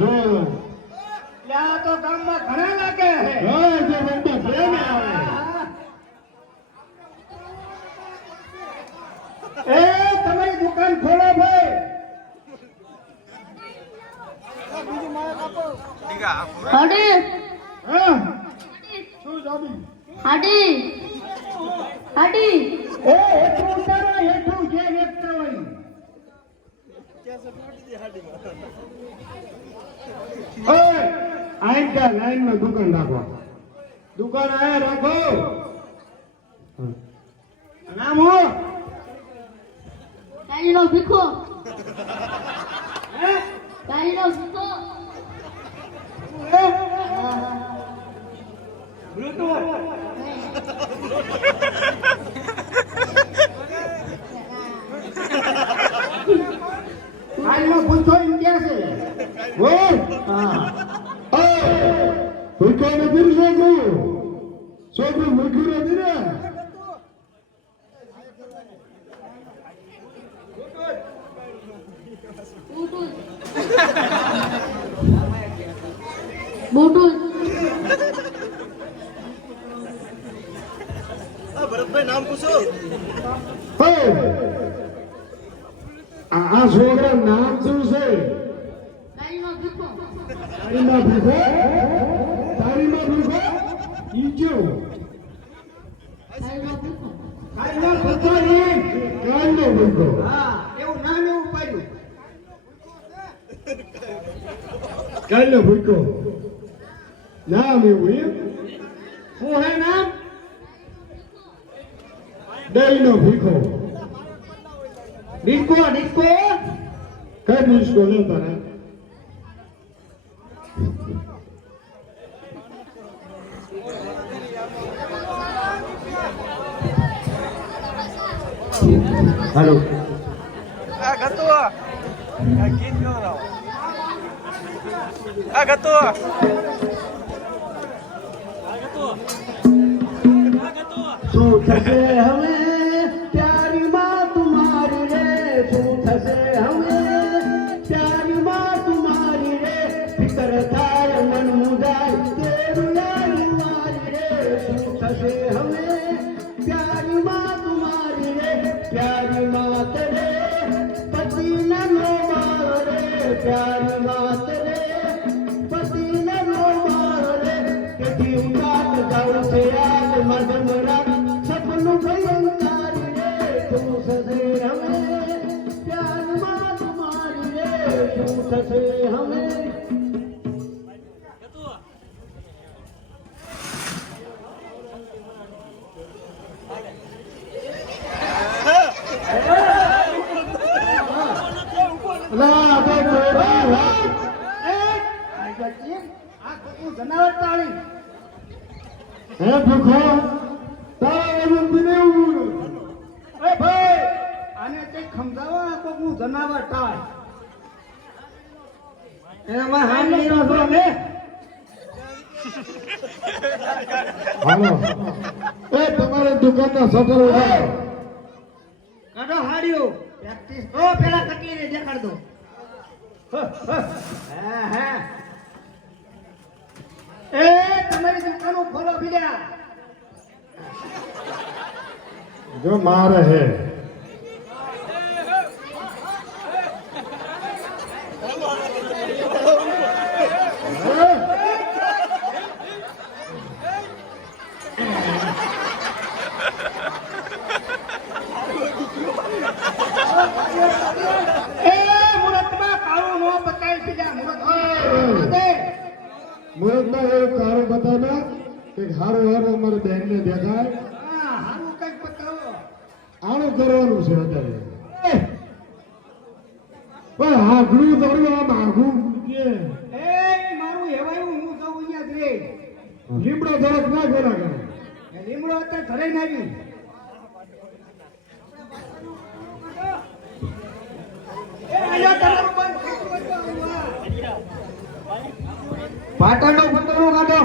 વાંધો ત્યાં તો ગામમાં ઘણા લાગે છે. જે બંદા પ્રેમ આવે એ તમારી દુકાન ખોલો ભાઈ. હાડી હા શું જાબી હાડી હાડી એ હેઠું ઉતારો, હેઠું જે વેચતા હોય. ઓય આઈ કા લાઈન માં દુકાન રાખો દુકાન આયા રાખો નામ હો કાલીનો ભીખો હે? કાલીનો ભીખો હાલમાં પૂછો એમ ક્યાં છે? હો હા. ભૂખા નથી છોકરું છોકરું ભૂખ્યું નથી ને બુટુલ ભરતભાઈ નામ પૂછો. હો આ છોકરા નામ શું છે કાલીનો ભીખો તારીમાં ભૂખો તારીમાં ભૂખો ઈ કેવું કાલીનો ભીખો હાલમાં પૂછો નહીં. કાલનો ભૂખો હા, એવું નામ એવું પાડ્યું. કાલનો ભૂખો નામ એવું એમ શું હે નામ? દહીંનો ભૂખો ડિસ્કો ડિસ્કો. કઈ મુશ્કો ન તારા હાલો. આ ગતો આ ગીત ગાઓ. આ ગતો શું થશે હવે પ્યારી માં તુમારી રે? શું થશે હવે પ્યારી માં તુમારી રે? ફિકર થાય મન મુદાય તેરું યારી મારી રે. શું થશે હવે પ્યારી માં તુમારી રે? પ્યારી માત રે પતિ નો મારો રે. પ્યારી માત રે પતિ નો મારો રે. કે જીવતા જાઉં છે યાદ મધમરા સપનું ભયંકારી રે. શું થશે હવે પ્યારમાં તમારી રે? શું થશે હવે? લા બે છોકરા આ કુકુ જનાવર તાળી. હે ભૂખો તારા વજન દિનેવું એ ભાઈ, આને કંઈક સમજાવો. આ કોકનું જનાવર તાળ. એમાં હાંડી નો છો ને? હાલો એ તમારે દુકાનના શટર ઉઠાવો કાઢો હાડીઓ. પ્રેક્ટિસ તો પેલા કટલીને દેખાડ દો. હા હા. એ તમારી દુકાનો ખોલો બીજા. જો મારે હે એ મુરતમાં કાળું નો બતાય બીજા મુરત. મુહૂર્તમાં એવું કારો બતાવ્યા કે હારું હારું અમારે બહેનને દેખાય હા, હારું કંઈક બતાવો. આનું કરવાનું છે અત્યારે પણ હાગડું દોડ્યું આમ આઘું કે એ મારું હેવાયું હું જઉં અહીંયા જ રે. લીમડો ધડક ના ગોળા કરે એ લીમડો અત્યારે ધરાઈને આવી. એ આયો તમારું બંધ થઈ ગયું હતું. પાટણનો પતરો કાઢો.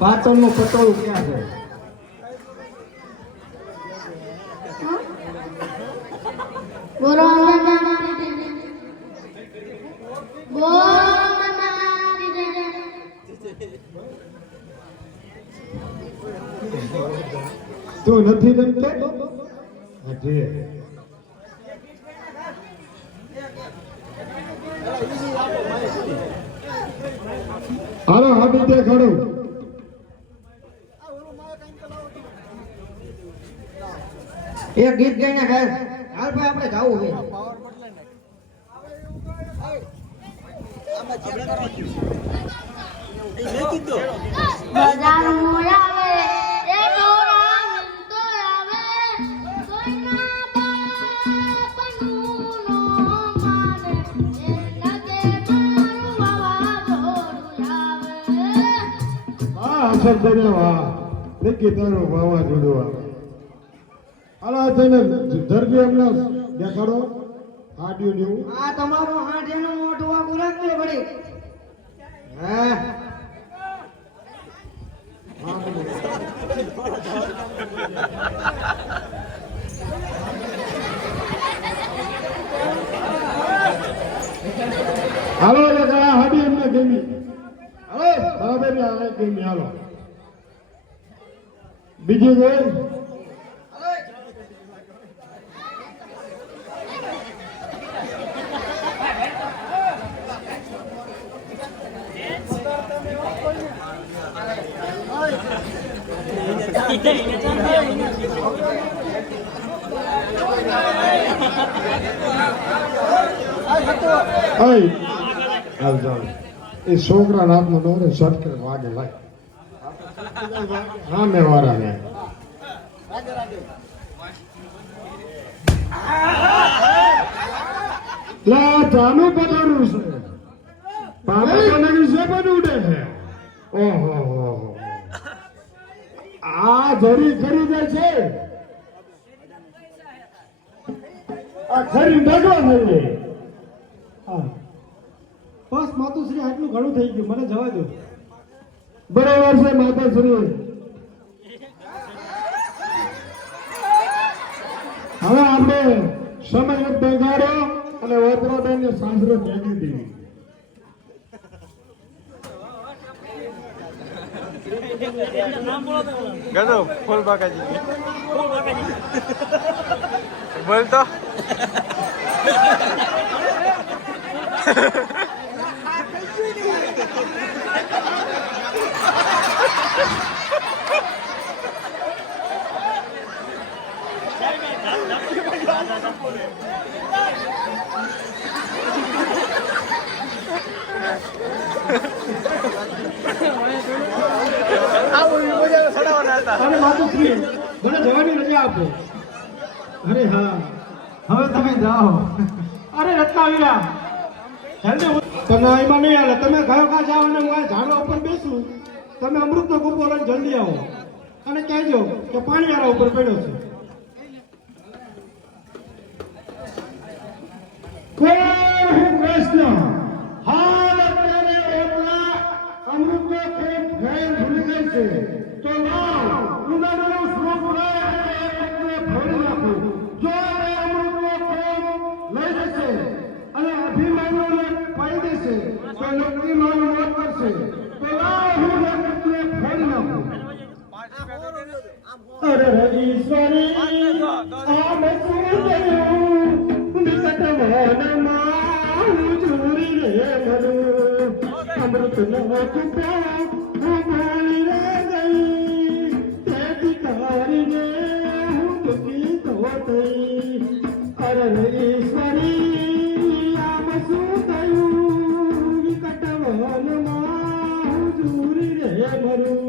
પાટણનું પતોળું ક્યાં છે? બોલો બોલ તું નથી રમતો હા ઠીક હાલો હાથી તે ખડું એક ગીત ગાઈને ગાય હાલ ભાઈ આપણે જાવું છે બજાર મોરાવે એ દોરા વિંતો આવે કોઈના બાપનું નો માને એ લાગે મારું વાવાઝોડું આવે વાહ અસર તને વાહ નક્કી તારું વાવાઝોડું આવે હાલો તને ધરતી એમને દેખાડો હાડ્યું જેવું આ તમારો હાંઠેનું મોઢું આગું રાખજો વળી હા હાલો એટલે હાડી એમને ગમી હવે બરાબર આ ગમી હાલો બીજું કોઈ એ છોકરા નાથમાં દોરે સટકે વાગે લાય હા મેં વારા ને લા જાનું પધારું છે પાણી છે પણ ઉડે છે ઓહો આ જરી ખરી જાય છે આ ખરી બેઠો નથી બસ માતુશ્રી આટલું ઘણું થઈ ગયું મને જવા દો બરાબર છે માતાશ્રી હવે આપણે સમય બગાડો અને વપરાબેન ને સાંભળો ભેગી દીધી ગદો ફૂલ બાકાજી બોલ તો અરે માતુશ્રી મને જવાની રજા આપો અરે હા હવે તમે જાઓ અરે રત્નાવીરા જલ્દી તમે એમાં નહીં હાલે તમે ઘર કા જાઓ અને હું આ ઝાડવા ઉપર બેસું તમે અમૃતનો કૂપો લઈને જલ્દી આવો અને કહેજો કે પાણીયારા ઉપર પડ્યો છે કૃષ્ણ હાલ અત્યારે એમના અમૃતનો ખેત ઘેર ભૂલી ગઈ છે તો ઉનાળાનો શ્લોક રહે એટલે ભરી નાખું જો એ અમૃતનો ખેત લઈ જશે અને અભિમાનીઓને પાઈ દેશે તો નોકરી મારું મોત કરશે તો હું નોકરીને ફરી નાખું અરે ઈશ્વરી આમ શું થયું વિકટ વનમાં ચોરી રે મરું અમૃત નો કૂપો ઉભાળી રે ગઈ તેથી તારીને હું દુઃખી તો થઈ અરે ઈશ્વરી આમ શું થયું વિકટ વનમાં ચોરી રે મરું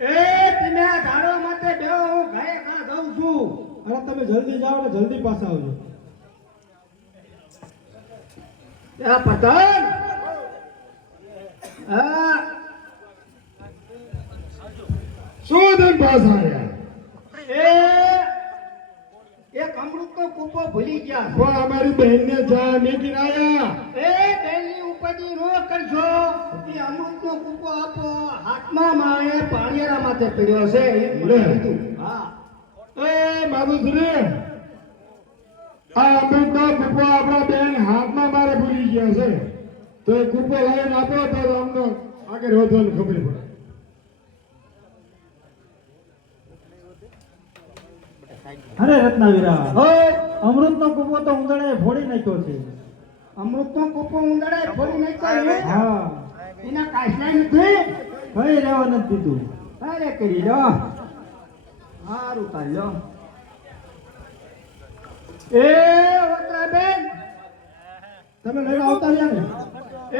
એ તમે ધારો માટે બેહો હું ઘરે કા દઉં છું અરે તમે જલ્દી જાઓ ને જલ્દી પાછા આવજો આ પતંગ હા શું દિન પાછા આવ્યા એક અમૃતનો કૂપો ભૂલી ગયા પણ અમારી બહેનને જા મેકી આયા એ બેનની ઉપરથી રો કરજો એ અમૃતનો કૂપો આપો હાથમાં મારે પાણીયારા માથે પડ્યો છે એ મને લે. કીધું. હા એ માધુશ્રી આ અમૃતનો કૂપો આપણા બેન હાથમાં મારે ભૂલી ગયા છે તો એ કૂપો લઈને આપો તો અમને આગળ વધવાની ખબર પડે. અરે રત્નાવીરા, હવે અમૃતનો કૂપો તો ઉંદરડે ફોડી નાખ્યો છે. અમૃતનો કૂપો ઉંદરડે ફોડી નાખ્યો છે. હા, એના કાંઈ નથી. કઈ રહેવા નથી દીધું. અરે કરી લો સારું ચાલ્યો. એ ઓતરાબેન, તમે લઈને આવતા રહ્યા ને.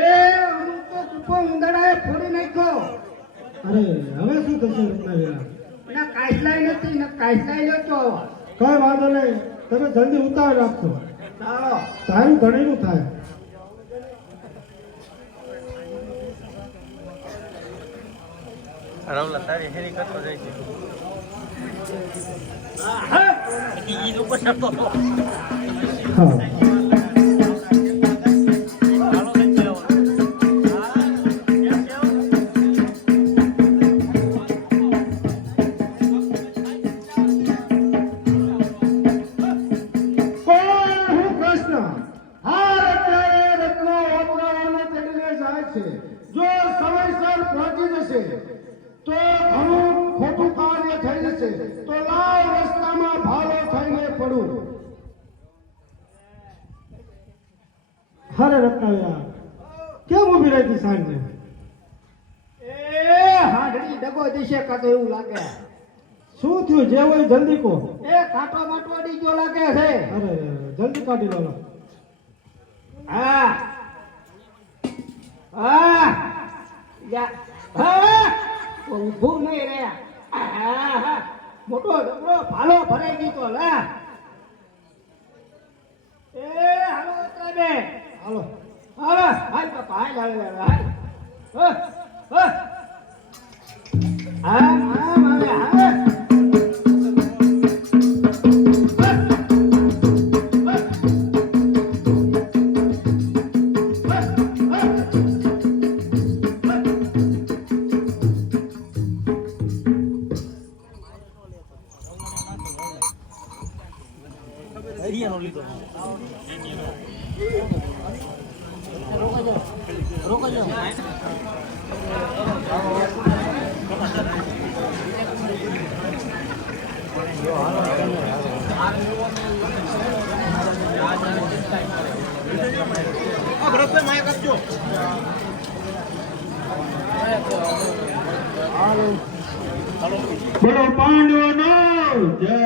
એ અમૃતનો કૂપો ઉંદરડાએ ફોડી નાખ્યો. અરે હવે શું થશે રત્નાવીરા? એના કાંઈ નથી ને કાંઈ લેતો આવા. કઈ વાંધો નહીં, તમે જલ્દી ઉતાવળ રાખશો. ચાલો તારું ધણીનું થાય. રવલા તારી હેરી કરતો જાય છે. હા જો સમયસર પહોંચી જશે તો ઘણું ખોટું કાર્ય થઈ જશે. તો લાવ રસ્તામાં ભાલો થઈને પડું. અરે રત્નાવીરા, કેમ ઊભી રહી હતી સાંજે? એ હાંડડી ડગો દિશે કાતો એવું લાગે. શું થયું? જે હોય જલ્દી કહો. એ કાંટો માટો અડી ગયો લાગે છે. અરે જલ્દી કાઢી લો. હા હા હા ઊભું નહીં રહ્યા. મોટો ડગલો ભાલો ભરાઈ દીધો. લે એ હાલો ઉતરાબેન, હાલો. હાલો હાલ બાપા, હાલ હાલ હાલ હાલ. હા આવે આવે. બોલો પાંડવોનો જય.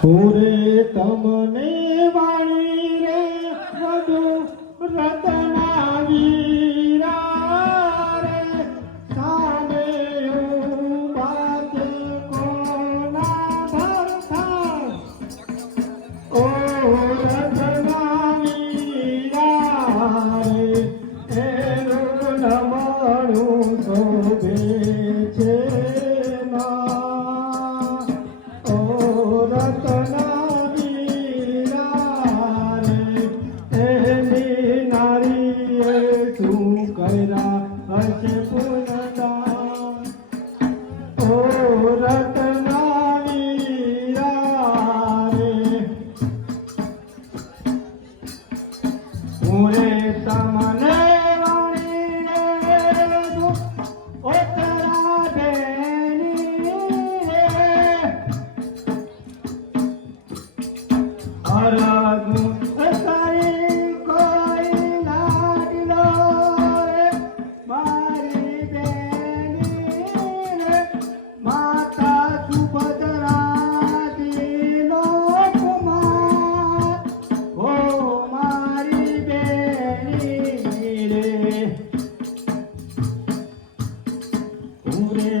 પૂરે તમને વાણી રે વધુ રત્નાવીરા રે, સામે ઉભા તે કોના ભરતા. ઓ રત્નાવીરા રે, એનું નમણું શોભે છે માં. ઓ રત્નાવીરા રે, એની નારીએ શું કર્યા હશે પુનદાન. ઓ રત્નાવીરા રે, પૂરે તમને વાણી રે ઓતરા બેની રે, અરગું કરી કોઈ લાડલો રે, મારી બેની રે, માતા સુભદ્રાજીનો કુમાર. ઓ મારી બેની રે, પૂરે